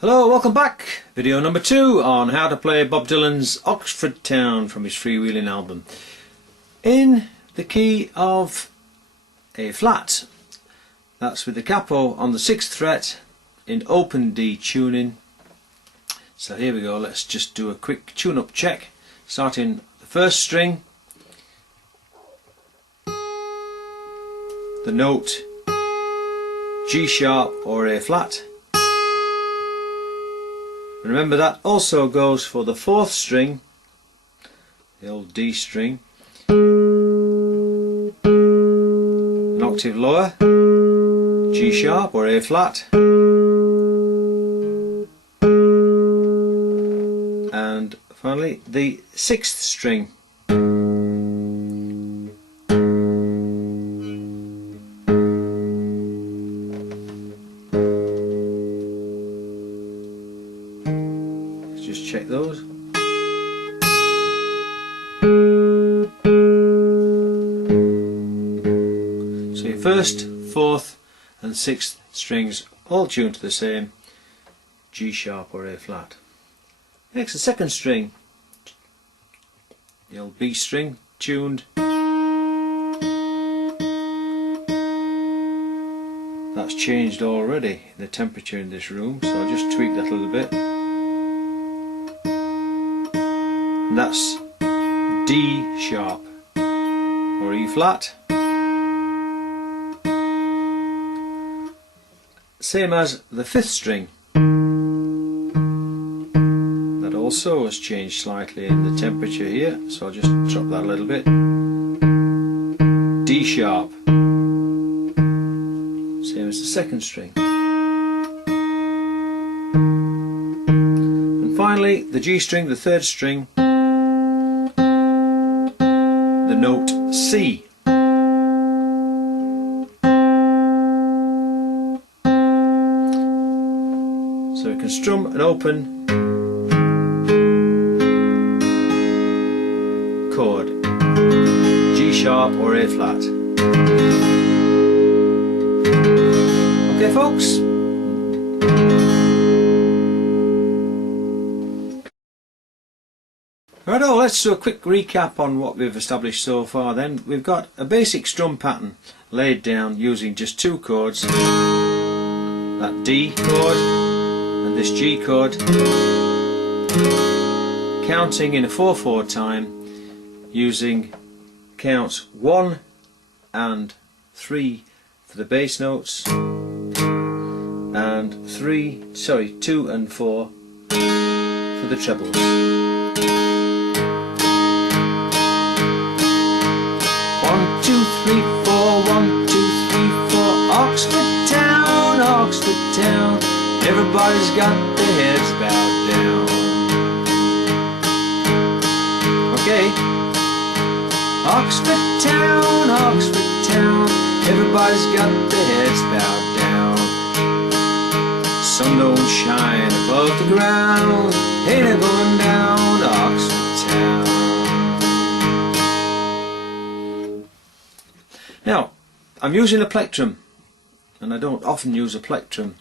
Hello, welcome back. Video number 2 on how to play Bob Dylan's Oxford Town from his freewheeling album in the key of A flat. That's with the capo on the 6th fret in open D tuning. So here we go, let's just do a quick tune-up check, starting the first string, the note G sharp or A flat. Remember that also goes for the 4th string, the old D string, an octave lower, G sharp or A flat, and finally the 6th string. Just check those. So your 1st, 4th and 6th strings all tuned to the same G sharp or A flat. Next, the 2nd string, the old B string tuned. That's changed already, the temperature in this room, so I'll just tweak that a little bit. And that's D sharp or E flat. Same as the 5th string. That also has changed slightly in the temperature here, so I'll just drop that a little bit. D sharp. Same as the 2nd string. And finally the G string, the 3rd string, the note C. So we can strum an open chord, G sharp or A flat. Okay folks? Righto, let's do a quick recap on what we've established so far then. We've got a basic strum pattern laid down using just 2 chords, that D chord and this G chord, counting in a 4/4 time using counts 1 and 3 for the bass notes and 2 and 4 for the trebles. 1, 2, 3, 4, 1, 2, 3, 4, Oxford Town, Oxford Town, everybody's got their heads bowed down. Okay. Oxford Town, Oxford Town, everybody's got their heads bowed down. Sun don't shine above the ground, ain't it going down to Oxford Town. Now, I'm using a plectrum, and I don't often use a plectrum,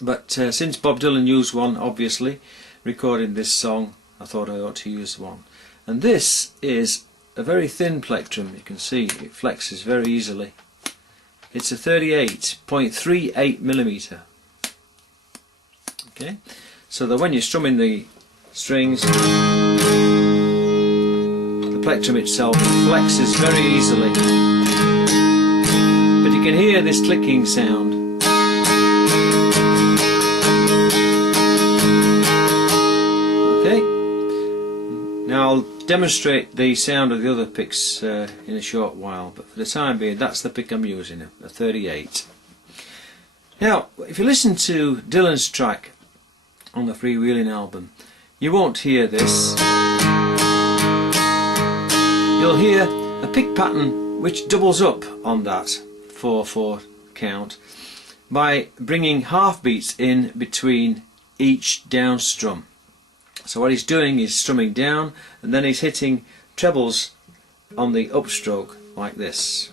but since Bob Dylan used one, obviously, recording this song, I thought I ought to use one. And this is a very thin plectrum. You can see it flexes very easily. It's a 38.38 millimeter. Okay, so that when you're strumming the strings, the plectrum itself flexes very easily. But you can hear this clicking sound. Okay, now I'll demonstrate the sound of the other picks in a short while, but for the time being that's the pick I'm using, a 38. Now if you listen to Dylan's track on the freewheeling album, you won't hear this. You'll hear a pick pattern which doubles up on that 4/4 count by bringing half beats in between each down strum. So what he's doing is strumming down, and then he's hitting trebles on the upstroke like this.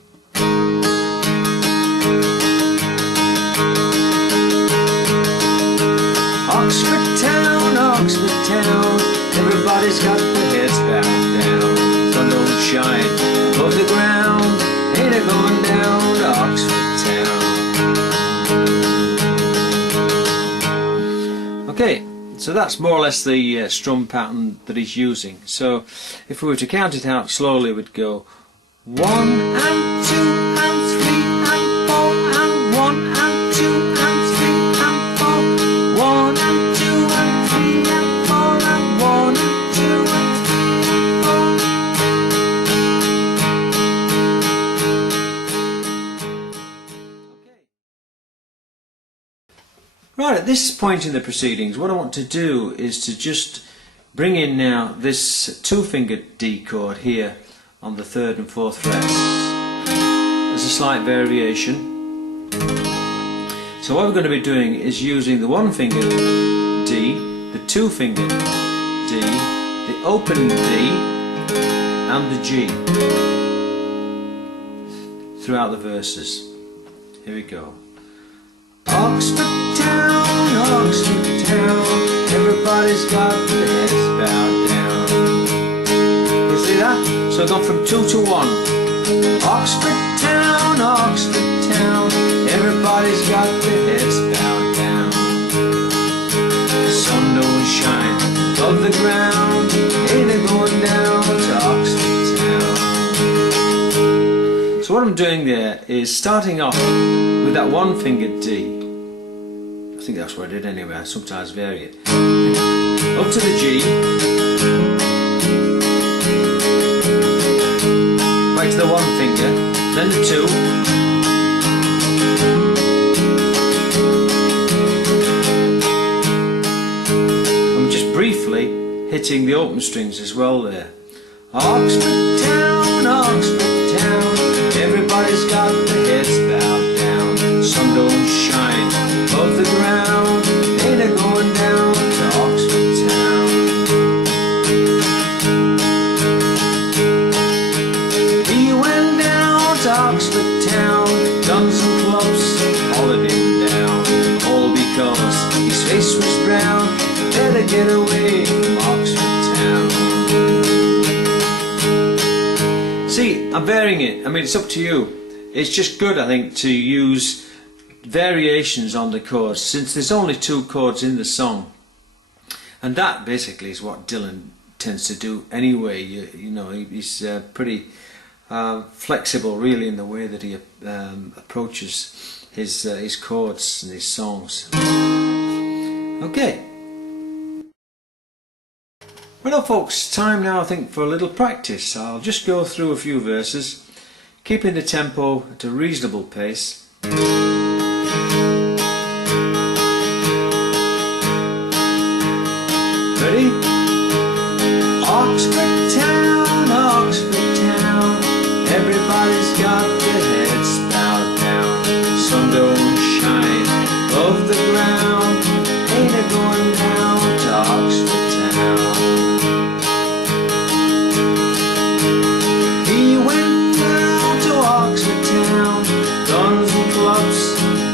Everybody's got their heads bowed down. Sun don't shine above the ground. Ain't it going down to Oxford town? Okay, so that's more or less the strum pattern that he's using. So if we were to count it out slowly, we'd go 1 and 2 and 3 and 4 and 1 and 2 and 3 and 4, 1 and 2 and 3 and 4 and 1 and 2 and 3 and 4. Okay. Right, at this point in the proceedings, what I want to do is to just bring in now this two-fingered D chord here on the 3rd and 4th frets. There's a slight variation. So what we're going to be doing is using the one-fingered D, the two-fingered D, the open D and the G throughout the verses. Here we go. Oxford town, everybody's got their heads bowed down. You see that? So I've gone from 2 to 1. Oxford town, everybody's got their heads bowed down. The sun don't shine above the ground, ain't it going down to Oxford town? So what I'm doing there is starting off with that one-fingered D. I think that's what I did anyway, I sometimes vary it. Up to the G, back to the one finger, then the two, I'm just briefly hitting the open strings as well there. Oxford town, everybody's got their heads bowed down. Sun don't shine above the ground, ain't it going down to Oxford town? He went down to Oxford town, guns and clubs followed him down, all because his face was brown. Better get away from Oxford town. See, I'm varying it. I mean, it's up to you. It's just good, I think, to use variations on the chords, since there's only 2 chords in the song, and that basically is what Dylan tends to do anyway. You know, he's pretty flexible really in the way that he approaches his chords and his songs. Okay, well folks, time now I think for a little practice. I'll just go through a few verses, keeping the tempo at a reasonable pace. Ready? Oxford town, everybody's got their heads bowed down. Sun don't shine above the ground, ain't it going down to Oxford town? He went down to Oxford town, guns and clubs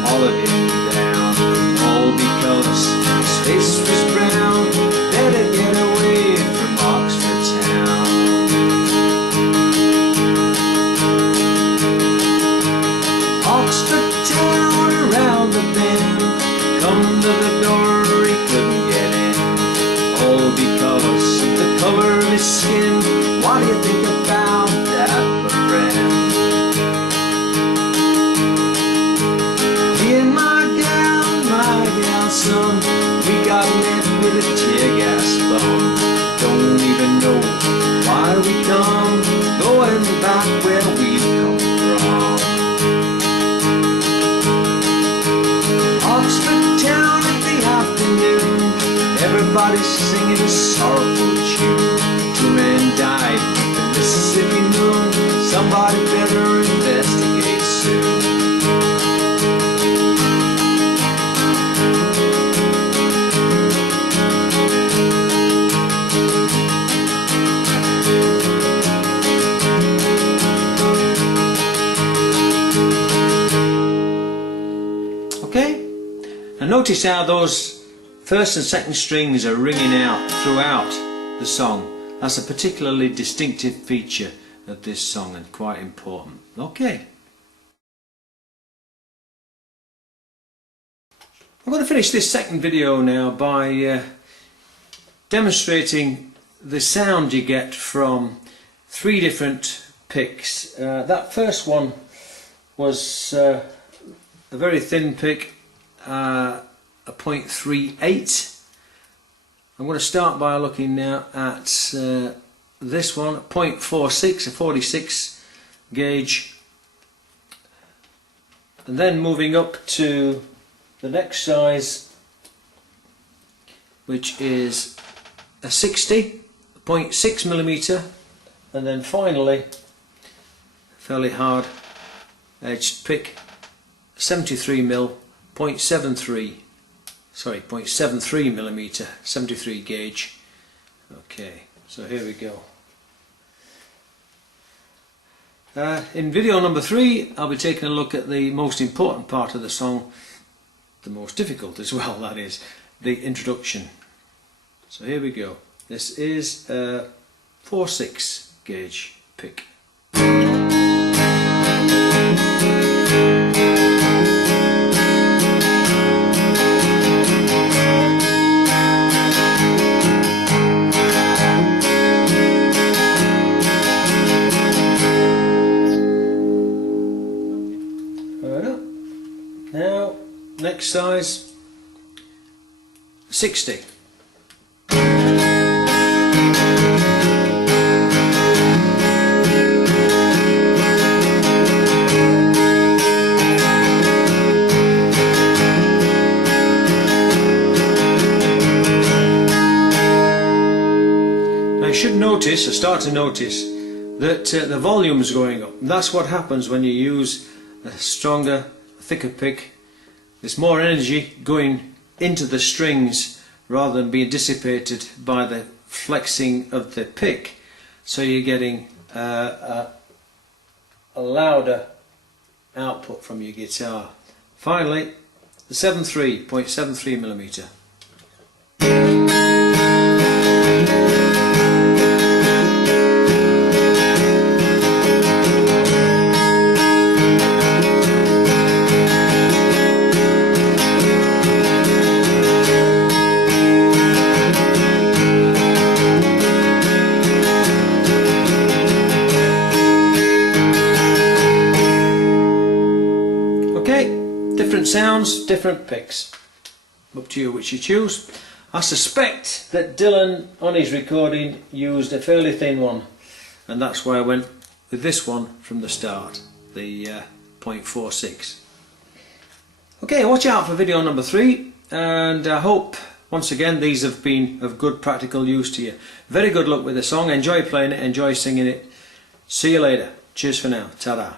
followed him down, all because his face was brown. Better get away from Oxford town. Oxford town, around the bend, come to the door, he couldn't get in, all because of the colour of his skin. What do you think about that, my friend? Me and my gal, son, we got met with a tear gas bomb. Don't even know why we come, going back where we've come from. Oxford town in the afternoon, everybody's singing a sorrowful tune. 2 men died in the Mississippi moon, somebody better investigate soon. Okay, and notice how those first and second strings are ringing out throughout the song. That's a particularly distinctive feature of this song and quite important. Okay. I'm going to finish this second video now by demonstrating the sound you get from three different picks. That first one was a very thin pick, a 0.38. I'm going to start by looking now at this one, a 0.46, a 46 gauge, and then moving up to the next size, which is a 60, 0.6 millimeter, and then finally fairly hard edged pick, 73 mil, 0.73 millimeter, 73 gauge. Okay, so here we go. In video number 3, I'll be taking a look at the most important part of the song, the most difficult as well, that is, the introduction. So here we go. This is a 4/6 gauge pick. Now, next size, 60. Now you should notice, or start to notice, that the volume is going up. And that's what happens when you use a stronger, thicker pick. There's more energy going into the strings rather than being dissipated by the flexing of the pick, so you're getting a louder output from your guitar. Finally, the 0.73 millimeter. Different sounds, different picks. Up to you which you choose. I suspect that Dylan on his recording used a fairly thin one, and that's why I went with this one from the start, the 0.46. Okay, watch out for video number 3, and I hope once again these have been of good practical use to you. Very good luck with the song, enjoy playing it, enjoy singing it. See you later. Cheers for now. Ta-da.